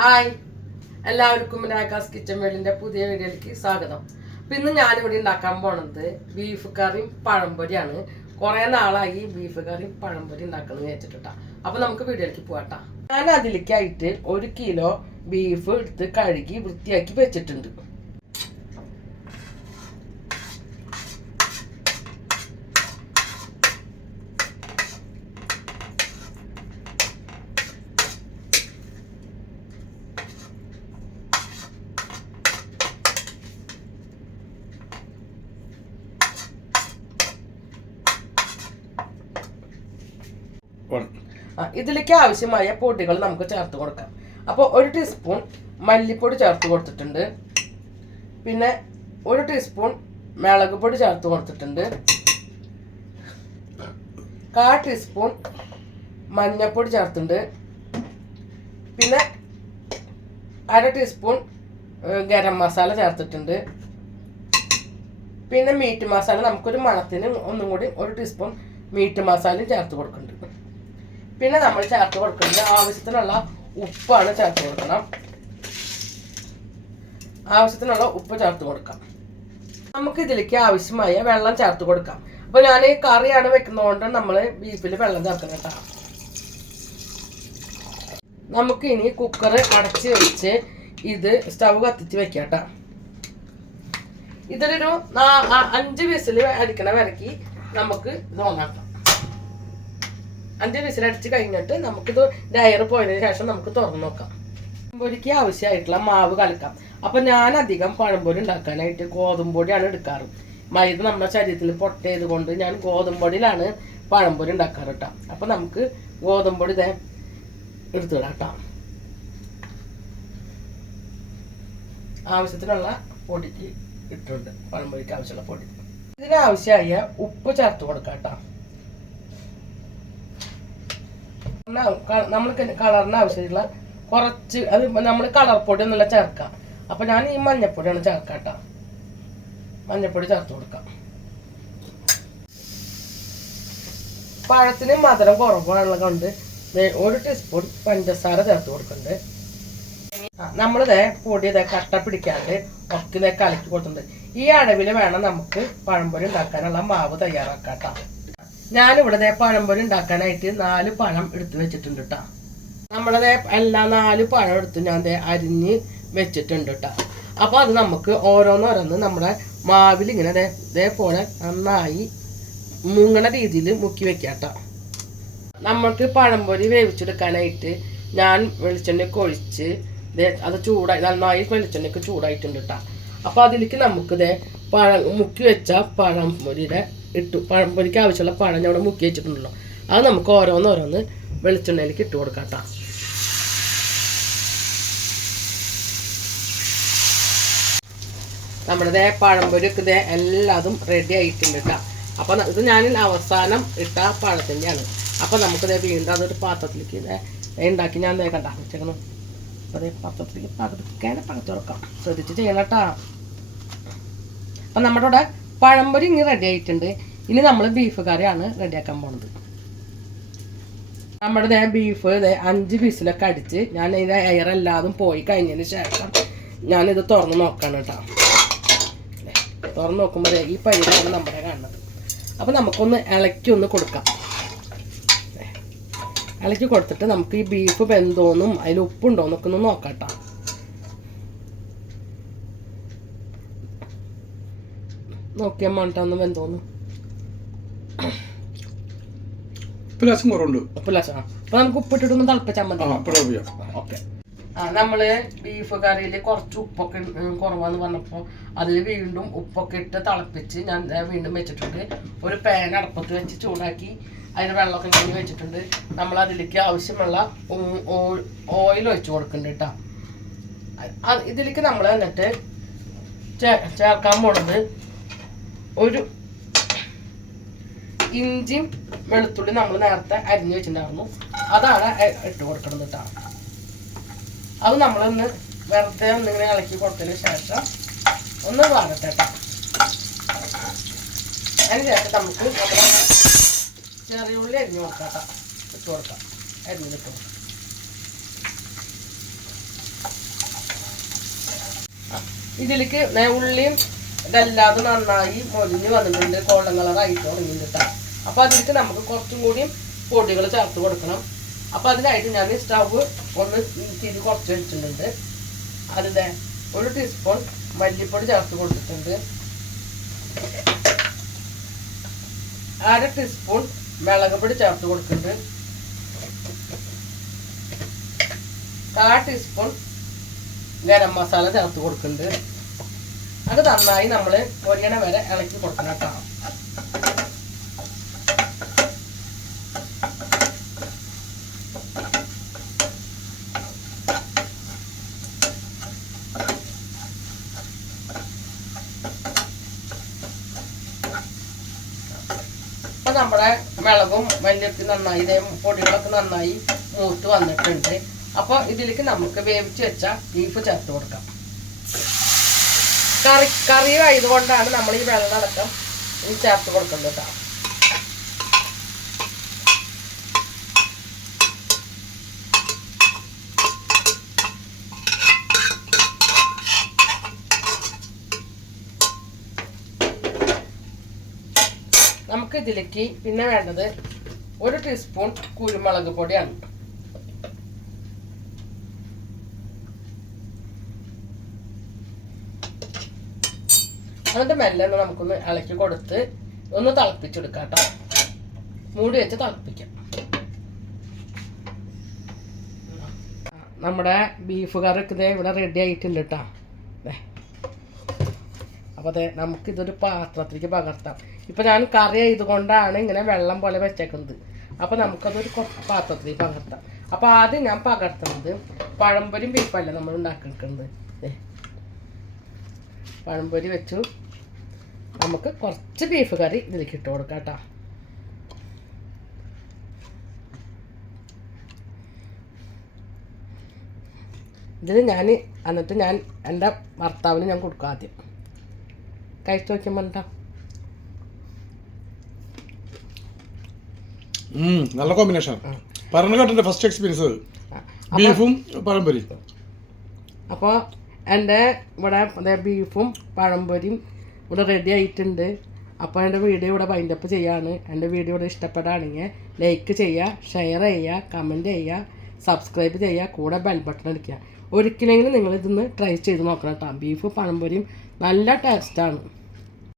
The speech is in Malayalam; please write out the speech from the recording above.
ഹായ്, എല്ലാവർക്കും രാഗാസ് കിച്ചൻ വേൾഡിൻ്റെ പുതിയ വീഡിയോയിലേക്ക് സ്വാഗതം. അപ്പം ഇന്ന് ഞാനിവിടെ ഉണ്ടാക്കാൻ പോണത് ബീഫ് കറിയും പഴംപൊരിയാണ്. കുറേ നാളായി ബീഫ് കറിയും പഴംപൊരി ഉണ്ടാക്കുന്നത് വെച്ചിട്ടാ. അപ്പം നമുക്ക് വീഡിയോയിലേക്ക് പോകട്ടാ. ഞാൻ അതിലേക്കായിട്ട് 1 കിലോ ബീഫ് എടുത്ത് കഴുകി വൃത്തിയാക്കി വെച്ചിട്ടുണ്ട്. ഇതിലേക്ക് ആവശ്യമായ പൊടികൾ നമുക്ക് ചേർത്ത് കൊടുക്കാം. അപ്പോൾ 1 ടീസ്പൂൺ മല്ലിപ്പൊടി ചേർത്ത് കൊടുത്തിട്ടുണ്ട്. പിന്നെ 1 ടീസ്പൂൺ മുളക് പൊടി ചേർത്ത് കൊടുത്തിട്ടുണ്ട്. 1/4 ടീസ്പൂൺ മഞ്ഞൾപ്പൊടി ചേർത്തിട്ടുണ്ട്. പിന്നെ 1/2 ടീസ്പൂൺ ഗരം മസാല ചേർത്തിട്ടുണ്ട്. പിന്നെ മീറ്റ് മസാല നമുക്കൊരു മണത്തിന് ഒന്നും കൂടി 1 ടീസ്പൂൺ മീറ്റ് മസാലയും ചേർത്ത് കൊടുക്കുന്നുണ്ട്. പിന്നെ നമ്മൾ ചേർത്ത് കൊടുക്കുന്നത് ആവശ്യത്തിനുള്ള ഉപ്പാണ് ചേർത്ത് കൊടുക്കണം. ആവശ്യത്തിനുള്ള ഉപ്പ് ചേർത്ത് കൊടുക്കാം. നമുക്ക് ഇതിലേക്ക് ആവശ്യമായ വെള്ളം ചേർത്ത് കൊടുക്കാം. അപ്പോൾ ഞാൻ കറിയാണ് വെക്കുന്നതുകൊണ്ട് നമ്മൾ ബീഫിൽ വെള്ളം ചേർക്കണം കേട്ടോ. നമുക്ക് ഇനി കുക്കർ അടച്ച് വെച്ച് ഇത് സ്റ്റൗ കത്തിച്ച് വെക്കാം കേട്ടോ. ഇതിലൊരു 5 വിസിൽ അടിക്കണ വരക്കി നമുക്ക് ഇത് ഓണാക്കാം. 5 വിസിലടിച്ച് കഴിഞ്ഞിട്ട് നമുക്കിത് ഡയർ പോയതിന് ശേഷം നമുക്ക് തുറന്നു നോക്കാം. പഴംപൊരിക്ക് ആവശ്യമായിട്ടുള്ള മാവ് കലക്കാം. അപ്പം ഞാൻ അധികം പഴംപൊരി ഉണ്ടാക്കാനായിട്ട് ഗോതമ്പൊടിയാണ് എടുക്കാറ്. മൈദ നമ്മുടെ ശരീരത്തിൽ പൊട്ടയത് കൊണ്ട് ഞാൻ ഗോതമ്പൊടിയിലാണ് പഴംപൊരി ഉണ്ടാക്കാറ് കേട്ടോ. അപ്പം നമുക്ക് ഗോതമ്പൊടി ഇതേ എടുത്തിടാം കേട്ടോ. ആവശ്യത്തിനുള്ള പൊടിക്ക് ഇട്ടുണ്ട്. പഴംപൊരിക്ക് ആവശ്യമുള്ള പൊടി. ഇതിനാവശ്യമായ ഉപ്പ് ചേർത്ത് കൊടുക്കാം കേട്ടോ. നമ്മൾക്ക് കളറിന് ആവശ്യമുള്ള കുറച്ച് അത് നമ്മൾ കളർ പൊടി ഒന്നുമില്ല ചേർക്കാം. അപ്പം ഞാൻ ഈ മഞ്ഞപ്പൊടിയാണ് ചേർക്കാം കേട്ടോ. മഞ്ഞപ്പൊടി ചേർത്ത് കൊടുക്കാം. പഴത്തിന് മധുരം കുറവുള്ളത് കൊണ്ട് 1 ടീസ്പൂൺ പഞ്ചസാര ചേർത്ത് കൊടുക്കുന്നുണ്ട്. നമ്മളിതേ പൊടി കട്ട പിടിക്കാണ്ട് ഒക്കെ കലക്കി കൊടുത്തിട്ടുണ്ട്. ഈ അളവിൽ വേണം നമുക്ക് പഴംപൊരി ഉണ്ടാക്കാനുള്ള മാവ് തയ്യാറാക്കാം കേട്ടോ. ഞാനിവിടെ പഴംപൊരി ഉണ്ടാക്കാനായിട്ട് 4 പഴം എടുത്ത് വെച്ചിട്ടുണ്ട് കേട്ടോ. നമ്മുടെ എല്ലാ 4 പഴം എടുത്ത് ഞാൻ അരിഞ്ഞ് വെച്ചിട്ടുണ്ട് കേട്ടോ. അപ്പോൾ അത് നമുക്ക് ഓരോന്നോരോന്ന് നമ്മുടെ മാവിൽ ഇങ്ങനെ ഇതേപോലെ നന്നായി മുങ്ങണ രീതിയിൽ മുക്കി വെക്കാം കേട്ടോ. നമുക്ക് പഴംപൊരി വേവിച്ചെടുക്കാനായിട്ട് ഞാൻ വെളിച്ചെണ്ണയൊക്കെ ഒഴിച്ച് അത് ചൂടായി നന്നായി വെളിച്ചെണ്ണയൊക്കെ ചൂടായിട്ടുണ്ട് കേട്ടോ. അപ്പോൾ അതിലേക്ക് നമുക്ക് മുക്കി വെച്ച പഴംപൊരിയുടെ പഴംപൊരിക്ക് ആവശ്യമുള്ള പഴം ഞാൻ ഇവിടെ മുക്കി വെച്ചിട്ടുണ്ടല്ലോ. അത് നമുക്ക് ഓരോന്നോരോന്ന് വെളിച്ചെണ്ണയിലേക്ക് ഇട്ട് കൊടുക്കാം കേട്ടോ. നമ്മുടെ പഴംപൊരിയൊക്കെ എല്ലാതും റെഡി ആയിട്ടുണ്ട് കേട്ടോ. അപ്പം ഇത് ഞാൻ അവസാനം ഇട്ട പഴത്തിൻ്റെയാണ്. അപ്പം നമുക്ക് വീണ്ടും അതൊരു പാത്രത്തിലേക്ക് ഉണ്ടാക്കി ഞാൻ കണ്ടാ വെച്ചേക്കണം. അപ്പോൾ പാത്രത്തിലേക്ക് പകത്ത് കൊടുക്കാം. ശ്രദ്ധിച്ച് ചെയ്യണം കേട്ടോ. അപ്പം നമ്മുടെ ഇവിടെ പഴംപൊരി ഇങ്ങനെ റെഡി ആയിട്ടുണ്ട്. ഇനി നമ്മൾ ബീഫ് കറിയാണ് റെഡിയാക്കാൻ പോണത്. നമ്മുടെ ബീഫ് 5 വിസിലൊക്കെ അടിച്ച് ഞാൻ ഇതിൻ്റെ എയറെല്ലാതും പോയി കഴിഞ്ഞതിന് ശേഷം ഞാനിത് തുറന്ന് നോക്കാണ് കേട്ടോ. തുറന്ന് നോക്കുമ്പോൾ ഈ പരിപാടിയാണ് നമ്മുടെ കാണുന്നത്. അപ്പം നമുക്കൊന്ന് ഇളക്കി ഒന്ന് കൊടുക്കാം. ഇളക്കി കൊടുത്തിട്ട് നമുക്ക് ഈ ബീഫ് വെന്തോന്നും അതിൽ ഉപ്പുണ്ടോ എന്നൊക്കെ ഒന്ന് നോക്കാം കേട്ടോ. നോക്കിയാൽ മണ്ടൊന്ന് വെന്തോന്നു. അപ്പൊ നമുക്ക് ഉപ്പിട്ടിട്ടൊന്ന് തിളപ്പിച്ചാൽ മതി. ഓക്കെ. നമ്മള് ബീഫ് കറിയിൽ കുറച്ച് ഉപ്പൊക്കെ കുറവാന്ന് പറഞ്ഞപ്പോൾ അതിൽ വീണ്ടും ഉപ്പൊക്കെ ഇട്ട് തിളപ്പിച്ച് ഞാൻ വീണ്ടും വെച്ചിട്ടുണ്ട്. ഒരു പാൻ അടുപ്പത്ത് വെച്ച് ചൂടാക്കി അതിന് വെള്ളമൊക്കെ കഴിഞ്ഞ് വെച്ചിട്ടുണ്ട്. നമ്മൾ അതിലേക്ക് ആവശ്യമുള്ള ഓയിൽ ഒഴിച്ച് കൊടുക്കുന്നുണ്ട് കേട്ടോ. ഇതിലേക്ക് നമ്മൾ എന്നിട്ട് ചേർക്കാൻ പോണത് ഒരു ഇഞ്ചിയും വെളുത്തുള്ളി നമ്മൾ നേരത്തെ അരിഞ്ഞ് വെച്ചിട്ടുണ്ടായിരുന്നു. അതാണ് ഇട്ട് കൊടുക്കുന്നത് കേട്ടോ. അത് നമ്മളൊന്ന് വെറുതെ ഒന്നിങ്ങനെ ഇളക്കി കൊടുത്തതിന് ശേഷം ഒന്ന് വാങ്ങട്ടെ കേട്ടോ. അതിന് ശേഷം നമുക്ക് നമ്മുടെ ചെറിയ ഉള്ളി അരിഞ്ഞ് കൊടുക്കാം കേട്ടോ. ഇട്ട് കൊടുക്കാം. അരിഞ്ഞിട്ട് കൊടുക്കാം. ഇതിലേക്ക് ഉള്ളിയും ഇതല്ലാതെ നന്നായി മൊരിഞ്ഞ് വന്നിട്ടുണ്ട്, ഗോൾഡൻ കളറായിട്ട് തുടങ്ങിയിട്ടാ. അപ്പോൾ അതിലേക്ക് നമുക്ക് കുറച്ചും കൂടിയും പൊടികൾ ചേർത്ത് കൊടുക്കണം. അപ്പോൾ അതിനായിട്ട് ഞാൻ സ്റ്റവ് ഒന്ന് തിരി കുറച്ച് വെച്ചിട്ടുണ്ട്. അതിൻ്റെ 1 ടീസ്പൂൺ മല്ലിപ്പൊടി ചേർത്ത് കൊടുത്തിട്ടുണ്ട്, 1/2 ടീസ്പൂൺ മുളക് പൊടി ചേർത്ത് കൊടുക്കുന്നുണ്ട്, 1/4 ടീസ്പൂൺ ഗരം മസാല ചേർത്ത് കൊടുക്കുന്നുണ്ട്. അത് നന്നായി നമ്മൾ മൊരിയണ വരെ ഇളക്കി കൊടുക്കണം കേട്ടോ. അപ്പോൾ നമ്മുടെ മുളകും മല്ലിയൊക്കെ നന്നായി പൊടികളൊക്കെ നന്നായി മൂത്ത് വന്നിട്ടുണ്ട്. അപ്പോൾ ഇതിലേക്ക് നമുക്ക് വേവിച്ച് വെച്ച ബീഫ് ചേർത്ത് കൊടുക്കാം. കറി ആയതുകൊണ്ടാണ് നമ്മൾ ഈ വെള്ളം അടക്കം ചേർത്ത് കൊടുക്കുന്നത് കേട്ടോ. നമുക്ക് ഇതിലേക്ക് പിന്നെ വേണ്ടത് 1 ടീസ്പൂൺ കുരുമുളക് പൊടിയാണ്. എന്നിട്ട് മെല്ലെ നമുക്കൊന്ന് ഇളക്കി കൊടുത്ത് ഒന്ന് തിളപ്പിച്ചെടുക്കാം കേട്ടോ. മൂടി വെച്ച് തിളപ്പിക്കാം. നമ്മുടെ ബീഫ് കറിക്ക് ഇതേ ഇവിടെ റെഡി ആയിട്ടുണ്ട് കേട്ടോ. അപ്പോൾ അതെ നമുക്കിതൊരു പാത്രത്തിലേക്ക് പകർത്താം. ഇപ്പം ഞാൻ കറി ആയതുകൊണ്ടാണ് ഇങ്ങനെ വെള്ളം പോലെ വെച്ചേക്കുന്നത്. അപ്പോൾ നമുക്കതൊരു പാത്രത്തിലേക്ക് പകർത്താം. അപ്പോൾ ആദ്യം ഞാൻ പകർത്തുന്നത് പഴംപൊരിയും ബീഫല്ല നമ്മൾ ഉണ്ടാക്കിയിരിക്കുന്നത്. പഴംപൊരി വെച്ചു. നമുക്ക് കുറച്ച് ബീഫ് കറി ഇതിലേക്ക് ഇട്ട് കൊടുക്കാം കേട്ടോ. ഇതിൽ എന്നിട്ട് ഞാൻ എൻ്റെ ഭർത്താവിന് ഞാൻ കൊടുക്കാം. ആദ്യം കഴിച്ചു നോക്കിയപ്പോൾ എന്താ നല്ല കോമ്പിനേഷൻ. പറഞ്ഞു കേട്ടോ ഫസ്റ്റ് എക്സ്പീരിയൻസ് ബീഫും പഴംപൊരി. അപ്പോൾ എൻ്റെ ഇവിടെ ബീഫും പഴംപൊരിയും ഇവിടെ റെഡി ആയിട്ടുണ്ട്. അപ്പോൾ എൻ്റെ വീഡിയോ ഇവിടെ വൈൻഡപ്പ് ചെയ്യാണ്. എൻ്റെ വീഡിയോ ഇവിടെ ഇഷ്ടപ്പെടുകയാണെങ്കിൽ ലൈക്ക് ചെയ്യുക, ഷെയർ ചെയ്യുക, കമൻറ്റ് ചെയ്യുക, സബ്സ്ക്രൈബ് ചെയ്യുക, കൂടെ ബെൽ ബട്ടൺ അടിക്കുക. ഒരിക്കലെങ്കിലും നിങ്ങളിതൊന്ന് ട്രൈ ചെയ്ത് നോക്കണം കേട്ടോ. ബീഫ് പഴംപൊരിയും നല്ല ടേസ്റ്റാണ്.